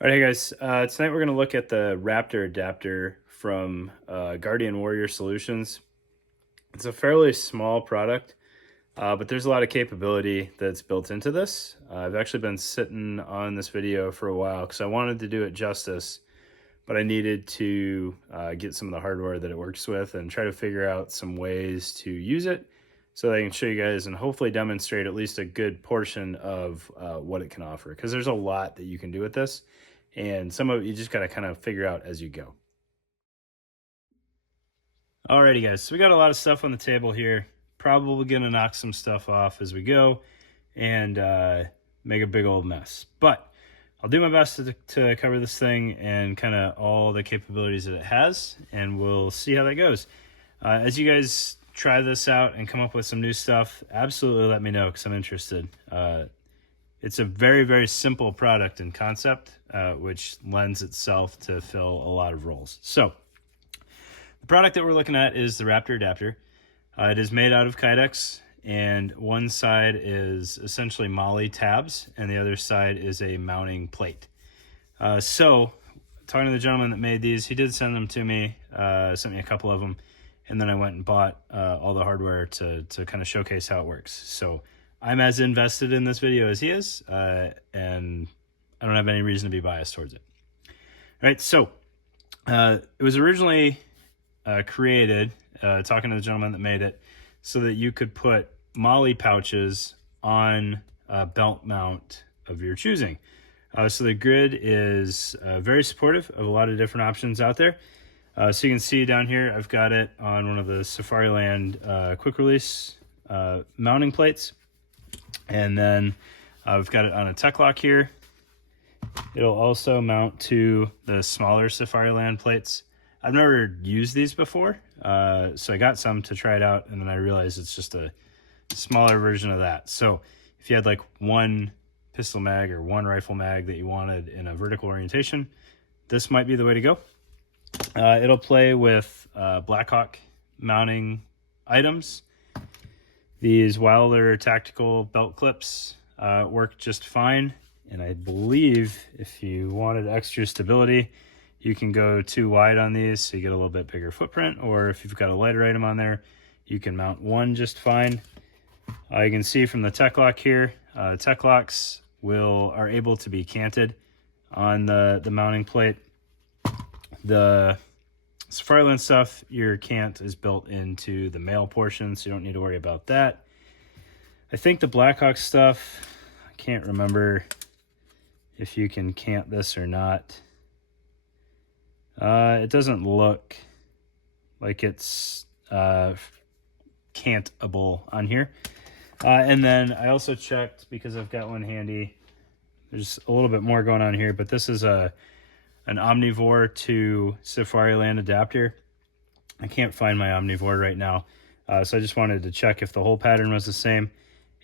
All right, hey guys. Tonight we're going to look at the Raptor adapter from Guardian Warrior Solutions. It's a fairly small product, but there's a lot of capability that's built into this. I've actually been sitting on this video for a while because I wanted to do it justice, but I needed to get some of the hardware that it works with and try to figure out some ways to use it so that I can show you guys and hopefully demonstrate at least a good portion of what it can offer, because there's a lot that you can do with this. And some of it you just got to kind of figure out as you go. Alrighty, guys. So we got a lot of stuff on the table here. Probably going to knock some stuff off as we go and make a big old mess. But I'll do my best to cover this thing and kind of all the capabilities that it has, and we'll see how that goes. As you guys try this out and come up with some new stuff, absolutely let me know because I'm interested. It's a very, very simple product in concept, which lends itself to fill a lot of roles. So the product that we're looking at is the Raptor Adaptor. It is made out of Kydex, and one side is essentially MOLLE tabs, and the other side is a mounting plate. So talking to the gentleman that made these, he did send them to me, sent me a couple of them, and then I went and bought all the hardware to kind of showcase how it works. So I'm as invested in this video as he is, and I don't have any reason to be biased towards it. All right, so it was originally created, talking to the gentleman that made it, so that you could put MOLLE pouches on a belt mount of your choosing. So the grid is very supportive of a lot of different options out there. So you can see down here, I've got it on one of the Safariland quick release mounting plates. And then we've got it on a tech lock here. It'll also mount to the smaller Safariland plates. I've never used these before, so I got some to try it out, and then I realized it's just a smaller version of that. So if you had like one pistol mag or one rifle mag that you wanted in a vertical orientation, this might be the way to go. It'll play with Blackhawk mounting items. These Wilder tactical belt clips work just fine, and I believe if you wanted extra stability, you can go too wide on these so you get a little bit bigger footprint, or if you've got a lighter item on there, you can mount one just fine. You can see from the tech lock here, tech locks are able to be canted on the mounting plate. The Safariland stuff, your cant is built into the male portion, so you don't need to worry about that. I think the Blackhawk stuff, I can't remember if you can cant this or not. It doesn't look like it's cantable on here. And then I also checked, because I've got one handy, there's a little bit more going on here, but this is an Omnivore to Safariland adapter. I can't find my Omnivore right now, so I just wanted to check if the whole pattern was the same,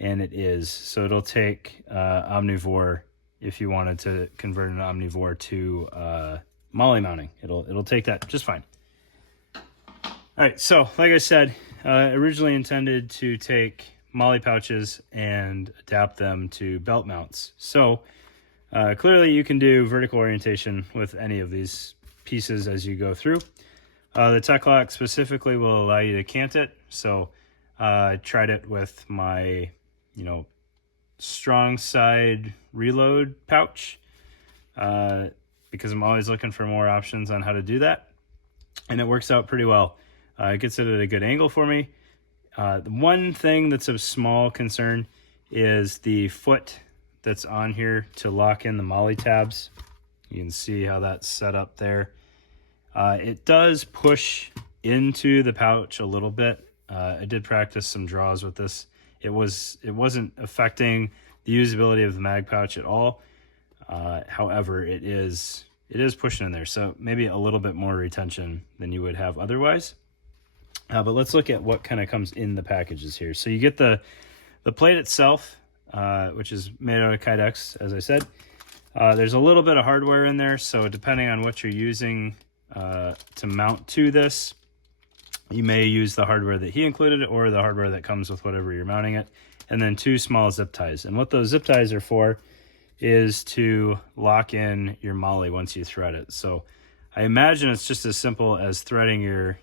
and it is. So it'll take Omnivore if you wanted to convert an Omnivore to MOLLE mounting. It'll take that just fine. All right, so like I said, originally intended to take MOLLE pouches and adapt them to belt mounts. So clearly you can do vertical orientation with any of these pieces as you go through. The tech lock specifically will allow you to cant it. So I tried it with my, strong side reload pouch, because I'm always looking for more options on how to do that. And it works out pretty well. It gets it at a good angle for me. The one thing that's of small concern is the foot that's on here to lock in the MOLLE tabs. You can see how that's set up there. It does push into the pouch a little bit. I did practice some draws with this. It wasn't affecting the usability of the mag pouch at all. However, it is pushing in there, so maybe a little bit more retention than you would have otherwise. But let's look at what kind of comes in the packages here. So you get the plate itself, which is made out of Kydex, as I said. There's a little bit of hardware in there, so depending on what you're using to mount to this, you may use the hardware that he included or the hardware that comes with whatever you're mounting it. And then 2 small zip ties. And what those zip ties are for is to lock in your MOLLE once you thread it. So I imagine it's just as simple as threading your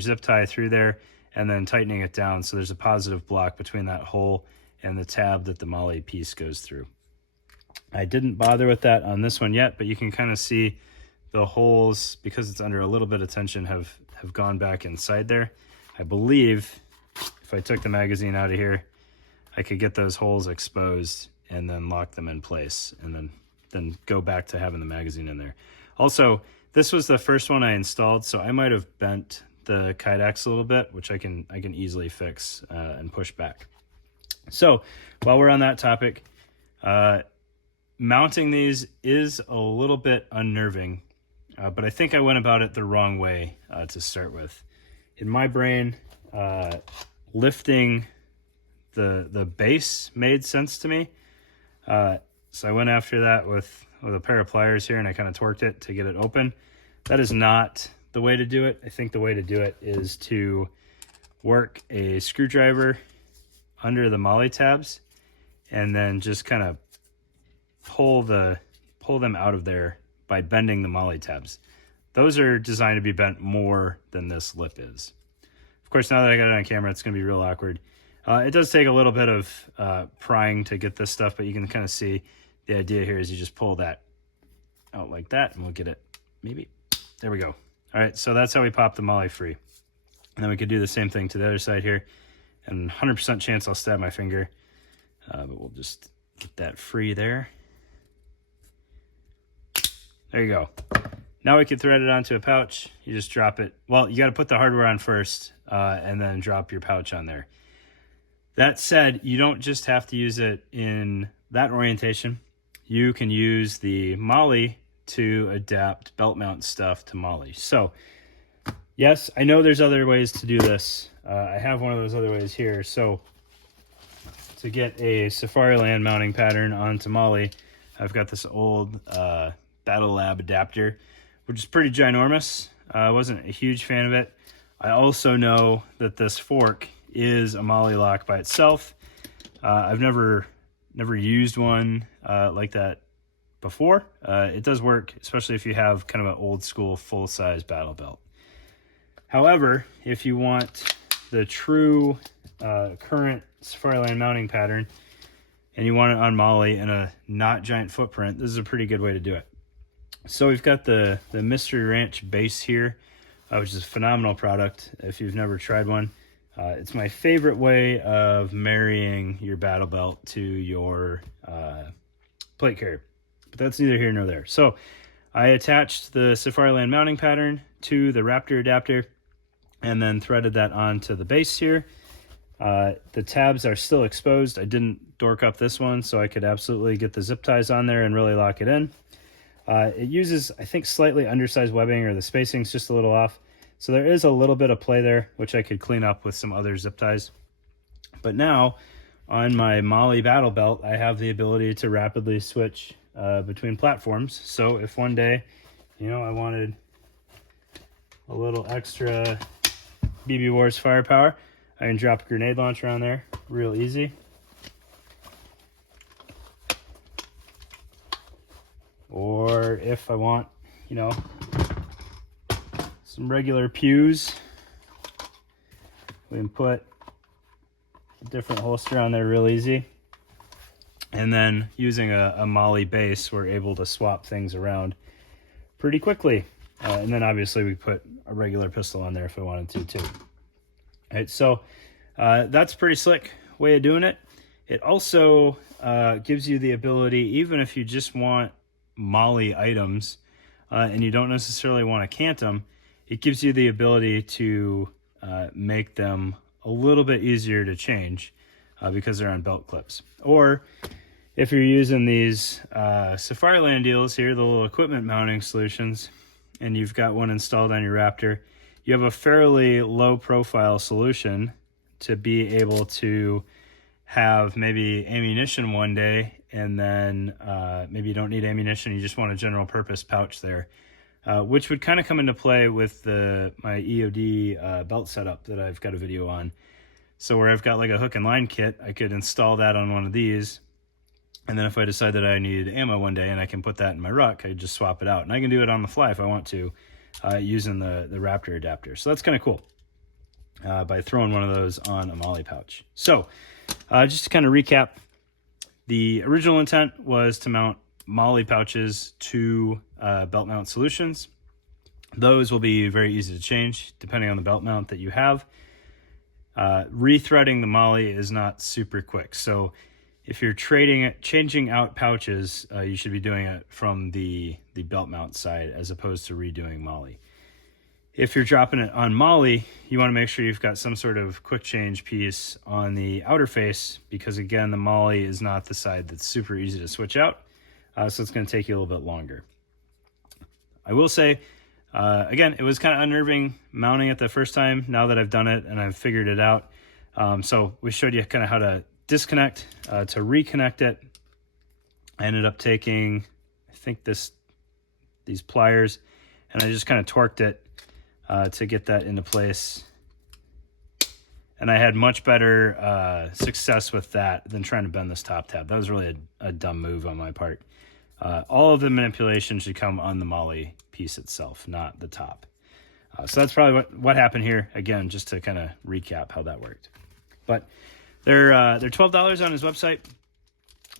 zip tie through there and then tightening it down so there's a positive block between that hole and the tab that the MOLLE piece goes through. I didn't bother with that on this one yet, but you can kind of see the holes, because it's under a little bit of tension, have gone back inside there. I believe if I took the magazine out of here, I could get those holes exposed and then lock them in place and then go back to having the magazine in there. Also, this was the first one I installed, so I might have bent the Kydex a little bit, which I can easily fix and push back. So while we're on that topic, mounting these is a little bit unnerving, but I think I went about it the wrong way to start with. In my brain, lifting the base made sense to me. So I went after that with a pair of pliers here, and I kind of torqued it to get it open. That is not the way to do it. I think the way to do it is to work a screwdriver under the MOLLE tabs and then just kind of pull them out of there by bending the MOLLE tabs. Those are designed to be bent more than this lip is. Of course, now that I got it on camera, it's going to be real awkward. It does take a little bit of prying to get this stuff, but you can kind of see the idea here is you just pull that out like that, and we'll get it, maybe. There we go. All right, so that's how we pop the MOLLE free. And then we could do the same thing to the other side here, and 100% chance I'll stab my finger, but we'll just get that free there. There you go. Now we can thread it onto a pouch. You just drop it. Well, you got to put the hardware on first, and then drop your pouch on there. That said, you don't just have to use it in that orientation. You can use the MOLLE to adapt belt mount stuff to MOLLE. So, yes, I know there's other ways to do this. I have one of those other ways here. So, to get a Safariland mounting pattern onto MOLLE, I've got this old Battle Lab adapter, which is pretty ginormous. I wasn't a huge fan of it. I also know that this fork is a MOLLE lock by itself. I've never used one like that before. It does work, especially if you have kind of an old school full-size battle belt. However, if you want the true current Safariland mounting pattern and you want it on MOLLE in a not giant footprint, this is a pretty good way to do it. So we've got the Mystery Ranch base here, which is a phenomenal product if you've never tried one. It's my favorite way of marrying your battle belt to your plate carrier, but that's neither here nor there. So I attached the Safariland mounting pattern to the Raptor adapter and then threaded that onto the base here. The tabs are still exposed. I didn't dork up this one, so I could absolutely get the zip ties on there and really lock it in. It uses, I think, slightly undersized webbing, or the spacing's just a little off. So there is a little bit of play there, which I could clean up with some other zip ties. But now, on my MOLLE battle belt, I have the ability to rapidly switch between platforms. So if one day, I wanted a little extra BB Wars firepower, I can drop a grenade launcher on there real easy. Or if I want, some regular pews, we can put a different holster on there real easy. And then using a MOLLE base, we're able to swap things around pretty quickly. And then obviously we put a regular pistol on there if I wanted to too. All right, so that's a pretty slick way of doing it. It also gives you the ability, even if you just want MOLLE items and you don't necessarily want to cant them, it gives you the ability to make them a little bit easier to change because they're on belt clips. Or if you're using these Safariland deals here, the little equipment mounting solutions, and you've got one installed on your Raptor, you have a fairly low profile solution to be able to have maybe ammunition one day, and then maybe you don't need ammunition, you just want a general purpose pouch there, which would kind of come into play with my EOD belt setup that I've got a video on. So where I've got like a hook and line kit, I could install that on one of these, And then if I decide that I need ammo one day and I can put that in my ruck, I just swap it out. And I can do it on the fly if I want to, using the Raptor adapter. So that's kind of cool, by throwing one of those on a MOLLE pouch. So just to kind of recap, the original intent was to mount MOLLE pouches to belt mount solutions. Those will be very easy to change depending on the belt mount that you have. Rethreading the MOLLE is not super quick. So if you're changing out pouches, you should be doing it from the belt mount side as opposed to redoing MOLLE. If you're dropping it on MOLLE, you want to make sure you've got some sort of quick change piece on the outer face, because again, the MOLLE is not the side that's super easy to switch out. So it's going to take you a little bit longer. I will say, again, it was kind of unnerving mounting it the first time. Now that I've done it and I've figured it out. So we showed you kind of how to disconnect, to reconnect it. I ended up taking, I think these pliers, and I just kind of torqued it to get that into place. And I had much better success with that than trying to bend this top tab. That was really a dumb move on my part. All of the manipulation should come on the MOLLE piece itself, not the top. So that's probably what happened here. Again, just to kind of recap how that worked. But they're $12 on his website.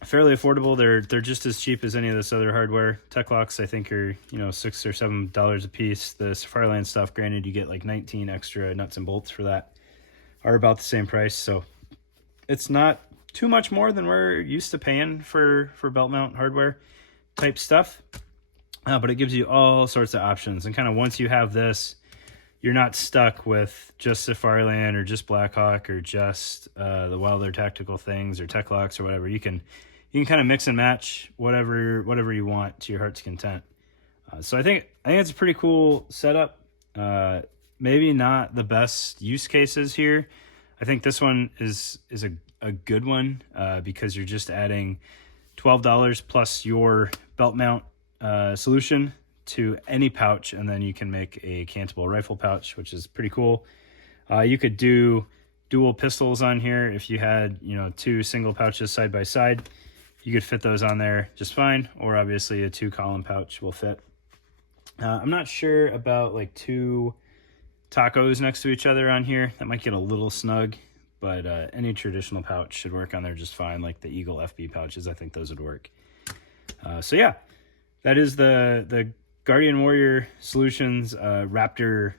Fairly affordable. They're just as cheap as any of this other hardware. Tech locks, I think, are $6 or $7 a piece. The Safariland stuff, granted, you get like 19 extra nuts and bolts for that, are about the same price. So it's not too much more than we're used to paying for belt mount hardware type stuff. But it gives you all sorts of options. And kind of once you have this, you're not stuck with just Safariland or just Blackhawk or just the Wilder Tactical Things or Tech Locks or whatever. You can kind of mix and match whatever you want to your heart's content. So I think it's a pretty cool setup. Maybe not the best use cases here. I think this one is a good one because you're just adding $12 plus your belt mount solution to any pouch, and then you can make a cantable rifle pouch, which is pretty cool. You could do dual pistols on here. If you had two single pouches side by side, you could fit those on there just fine, or obviously a 2-column pouch will fit. I'm not sure about like 2 tacos next to each other on here. That might get a little snug, but any traditional pouch should work on there just fine, like the Eagle FB pouches. I think those would work. So yeah, that is the Guardian Warrior Solutions Raptor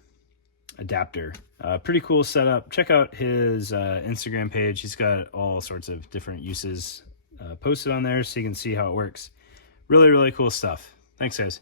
Adaptor. Pretty cool setup. Check out his Instagram page. He's got all sorts of different uses posted on there, so you can see how it works. Really, really cool stuff. Thanks, guys.